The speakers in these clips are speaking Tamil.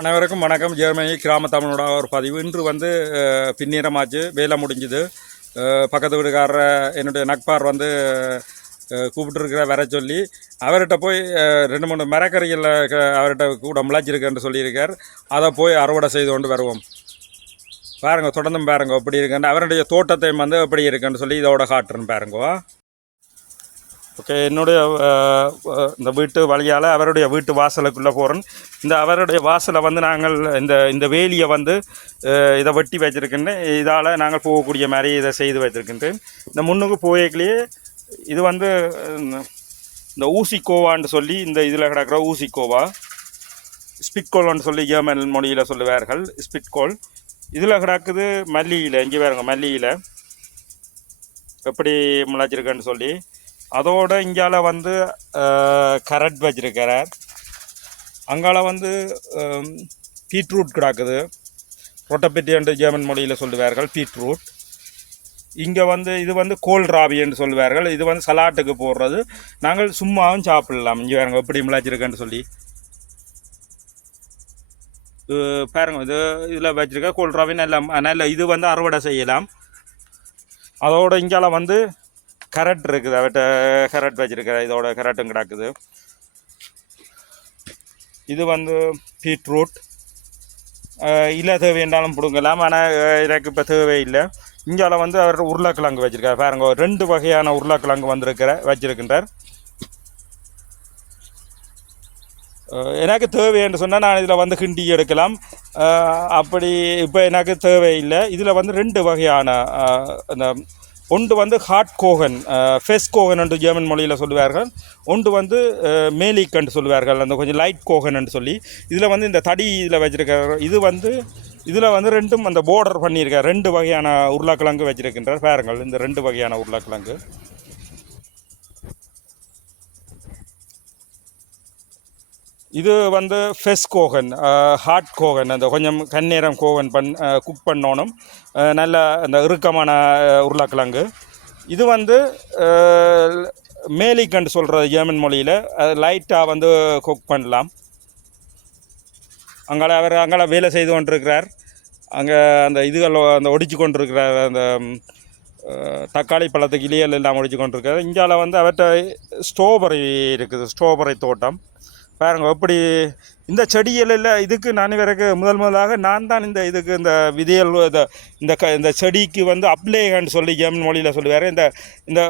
அனைவருக்கும் வணக்கம். ஜெர்மனி கிராம தமிழோட ஒரு பதிவு. இன்று வந்து பின்னீரமாச்சு. வேலை முடிஞ்சுது. பக்கத்து வீட்டுக்காரரை என்னுடைய நட்பார் வந்து கூப்பிட்டுருக்கிற வர சொல்லி அவர்கிட்ட போய் ரெண்டு மூணு மரக்கறிகளில் அவர்கிட்ட கூட முளைச்சிருக்கேன்னு சொல்லியிருக்கார். அதை போய் அறுவடை செய்து கொண்டு வருவோம். பாருங்க தொடர்ந்தும் பாருங்க எப்படி இருக்குன்னு. அவருடைய தோட்டத்தையும் வந்து எப்படி இருக்குன்னு சொல்லி இதோட காட்டுறேன்னு பாருங்கோ. ஓகே என்னுடைய இந்த வீட்டு வழியால் அவருடைய வீட்டு வாசலுக்குள்ளே போகிறேன் இந்த அவருடைய வாசலை வந்து நாங்கள் இந்த இந்த வேலியை வந்து இதை வெட்டி வச்சுருக்கின்றேன் இதால் நாங்கள் போகக்கூடிய மாதிரி இதை செய்து வச்சுருக்கின்றேன் இந்த முன்னுக்கு போயக்கிலேயே இது வந்து இந்த ஊசிக்கோவான்னு சொல்லி இந்த இதில் கிடக்கிற ஊசிக்கோவா ஸ்பிட்கோல்னு சொல்லி ஜெர்மன் மொழியில் சொல்லுவார்கள் ஸ்பிட்கோல். இதில் கிடக்குது மல்லியில் இங்கே பாருங்க மல்லியில். எப்படி முளைச்சிருக்குன்னு சொல்லி. அதோட இங்கால வந்து கரட் வச்சிருக்கிறார். அங்கால வந்து பீட்ரூட் கிடக்குது. ரொட்டப்பெட்டி என்று ஜெர்மன் மொழியில் சொல்லுவார்கள் பீட்ரூட். இங்கே வந்து இது வந்து கோல் ராபி என்று சொல்லுவார்கள். இது வந்து சலாட்டுக்கு போடுறது. நாங்கள் சும்மாவும் சாப்பிடலாம். இங்கே பாருங்க எப்படி முளைச்சிருக்குன்னு சொல்லி. பாருங்க இது இதில் வச்சுருக்க கோல் ராபி நல்ல நல்ல இது வந்து அறுவடை செய்யலாம். அதோட இங்கால வந்து கரட் இருக்குது அவட்ட கரட் வச்சுருக்கிற இதோட கரட்டும் கிடக்குது. இது வந்து பீட்ரூட். இல்லை தேவைன்றாலும் பிடுங்கலாம் ஆனால் எனக்கு இப்போ தேவை இல்லை. இங்கால வந்து அவர் உருளைக்கிழங்கு வச்சுருக்கார். பாருங்க ரெண்டு வகையான உருளைக்கிழங்கு வந்திருக்கிற வச்சுருக்கின்றார். எனக்கு தேவை என்று சொன்னால் நான் இதில் வந்து கிண்டி எடுக்கலாம். அப்படி இப்போ எனக்கு தேவை இல்லை. இதில் வந்து ரெண்டு வகையான அந்த ஒன்று வந்து ஹாட் கோகன் ஃபெஸ் கோகன் என்று ஜெர்மன் மொழியில் சொல்லுவார்கள். ஒன்று வந்து மேலிக் என்று சொல்லுவார்கள் அந்த கொஞ்சம் லைட் கோகன் என்று சொல்லி. இதில் வந்து இந்த தடி இதில் வச்சுருக்கிற இது வந்து இதில் வந்து ரெண்டும் அந்த போர்டர் பண்ணியிருக்கார். ரெண்டு வகையான உருளைக்கிழங்கு வச்சுருக்கின்றார். பாருங்கள் இந்த ரெண்டு வகையான உருளைக்கிழங்கு. இது வந்து ஃபெஸ் கோகன் ஹாட் கோகன் அந்த கொஞ்சம் கண்ணேரம் கோகன் பண் குக் பண்ணோனும் நல்ல அந்த இறுக்கமான உருளைக்கிழங்கு. இது வந்து மேலிக்கண்டு சொல்கிறது ஜெர்மன் மொழியில். லைட்டாக வந்து குக் பண்ணலாம். அங்கால அவர் அங்கால வேலை செய்து கொண்டிருக்கிறார். அங்கே அந்த இதுகள் அந்த ஒடிச்சு கொண்டிருக்கிறார். அந்த தக்காளி பழத்துக்கு இலையல் எல்லாம் ஒடிச்சு கொண்டிருக்கிறார். இந்தியாவில் வந்து அவர்கிட்ட ஸ்ட்ராபெரி இருக்குது. ஸ்ட்ராபெரி தோட்டம். பாருங்க எப்படி இந்த செடியில் இதுக்கு நான் பிறகு முதல் முதலாக நான் தான் இந்த இதுக்கு இந்த விதையல் இந்த இந்த க இந்த செடிக்கு வந்து அப்ளேகன்னு சொல்லி ஜெர்மன் மொழியில் சொல்லுவார். இந்த இந்த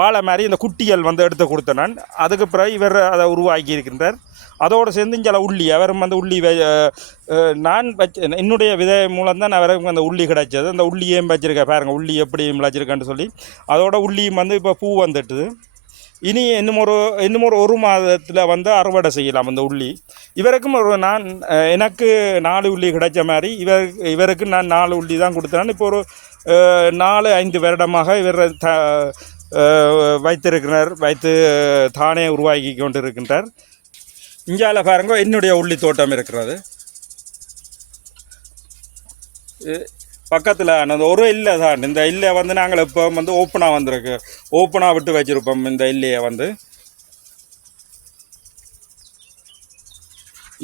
வாழை மாதிரி இந்த குட்டிகள் வந்து எடுத்து கொடுத்தேன் நான். அதுக்கு பிறகு இவர் அதை உருவாக்கி இருக்கின்றார். அதோடு சேர்ந்து இங்கே உள்ளி அவரும் அந்த உள்ளி நான் வச்ச என்னுடைய விதை மூலம் தான் அவருக்கு அந்த உள்ளி கிடைச்சது. அந்த உள்ளியையும் வச்சுருக்கேன் பாருங்கள் உள்ளி எப்படி விளைச்சிருக்கேன்னு சொல்லி. அதோட உள்ளியும் வந்து இப்போ பூ வந்துட்டுது. இனி இன்னும் ஒரு இன்னும் ஒரு ஒரு மாதத்தில் வந்து அறுவடை செய்யலாம் அந்த உள்ளி. இவருக்கும் ஒரு நான் எனக்கு நாலு உள்ளி கிடைச்ச மாதிரி இவர் இவருக்கு நான் நாலு உள்ளி தான் கொடுத்தேன். இப்போ ஒரு நாலு ஐந்து வருடமாக இவர் த வைத்திருக்கிறார் வைத்து தானே உருவாக்கி கொண்டு இருக்கின்றார் இங்கால பாருங்க என்னுடைய உள்ளி தோட்டம் இருக்கிறது. பக்கத்தில் அந்த ஒரு இல்லை தான் இந்த இல்லை வந்து நாங்கள் இப்போ வந்து ஓப்பனாக வந்திருக்கு. ஓப்பனாக விட்டு வச்சுருப்போம் இந்த இல்லையை வந்து.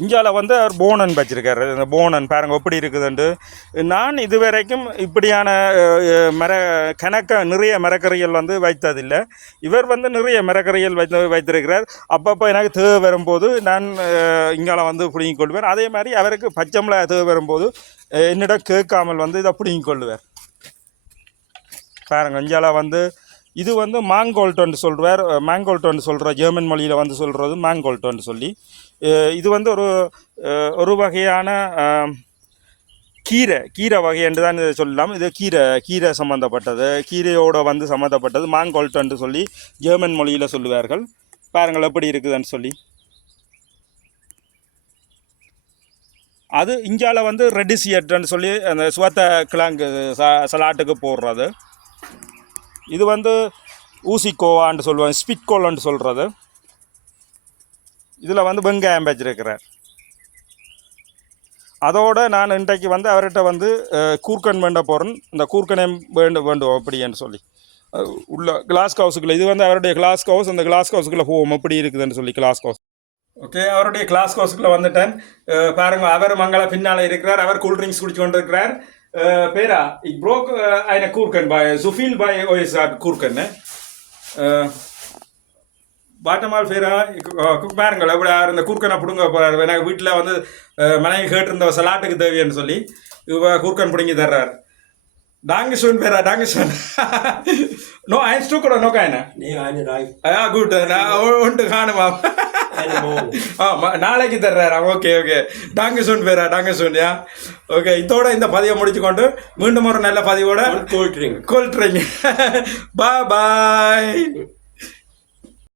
இந்தியாவில் வந்து அவர் போனன் வச்சிருக்காரு. இந்த போனன் பாருங்க எப்படி இருக்குதுன்ட்டு. நான் இதுவரைக்கும் இப்படியான மர கணக்க நிறைய மரக்கறிகள் வந்து வைத்ததில்லை. இவர் வந்து நிறைய மரக்கறிகள் வைத்து வைத்திருக்கிறார். அப்பப்போ எனக்கு தேவை வரும்போது நான் இங்கால வந்து பிடுங்கிக் கொள்வேன். அதே மாதிரி அவருக்கு பச்சை மிளகாய் தேவை வரும்போது என்னிடம் கேட்காமல் வந்து இதை பிடுங்கிக் கொள்வார் பாருங்க இந்தியாவில் வந்து இது வந்து மாங்கோல்ட்டுன்னு சொல்கிறார் மாங்கோல்ட்டுன்னு சொல்கிற ஜெர்மன் மொழியில் வந்து சொல்கிறது மாங்கோல்ட்டுன்னு சொல்லி. இது வந்து ஒரு ஒரு வகையான கீரை கீரை வகை என்று தான் இதை சொல்லலாம். இது கீரை கீரை சம்மந்தப்பட்டது கீரையோடு வந்து சம்மந்தப்பட்டது மாங்கோல்ட்டுன்னு சொல்லி ஜெர்மன் மொழியில் சொல்லுவார்கள். பாருங்கள் எப்படி இருக்குதுன்னு சொல்லி. அது இந்தியாவில் வந்து ரெடிசியட்னு சொல்லி அந்த சுவத்த கிழங்கு ச சலாட்டுக்கு போடுறது. இது வந்து ஊசிக்கோவான்னு சொல்லுவாங்க ஸ்பிட்கோலன்னு சொல்கிறது இதில் வந்து வெங்காயம் வச்சிருக்கிறார் அதோட நான் இன்றைக்கு வந்து அவர்கிட்ட வந்து கூர்க்கன் வேண்ட போகிறேன் இந்த கூர்க்கனே வேண்டு வேண்டுவோம் அப்படின்னு சொல்லி. உள்ள கிளாஸ் ஹவுஸுக்குள்ள இது வந்து அவருடைய கிளாஸ் ஹவுஸ் அந்த கிளாஸ் ஹவுஸுக்குள்ளே போவோம் எப்படி இருக்குதுன்னு சொல்லி கிளாஸ் ஹவுஸ் ஓகே அவருடைய கிளாஸ் ஹவுஸுக்குள்ளே வந்துட்டேன். பாருங்கள் அவர் மங்கள பின்னால் இருக்கிறார். அவர் கூல் ட்ரிங்க்ஸ் குடிச்சு கொண்டிருக்கிறார். இருக்கிறார் அஹ் பேரா இக் ப்ரோக் eine Kurken bei so viel bei euch sagt Kurken ne பாட்டமால் ஃபேரா பாருங்கள் எப்படி இந்த கூர்க்கனை பிடுங்க போறாரு எனக்கு வீட்டில் வந்து மனைவி கேட்டிருந்த சலாட்டுக்கு தேவைன்னு சொல்லி இவ கூர்க்கன் பிடுங்கி தர்றார் டாங்கு சொன் பேரா டாங்கு சொன் நோ ஐன் ஸ்டூக்கட நோக்கா என்ன Nee, eine reicht. ஆ குட் ஒன்று காணுமா நாளைக்கு தர்றாரா. ஓகே ஓகே டாங்க சொன் பேரா டாங்க சொன்னியா ஓகே இதோட இந்த பதிவை முடிச்சுக்கொண்டு மீண்டும் ஒரு நல்ல பதிவோட Drink. கொல்றீங்க பாய் பாய்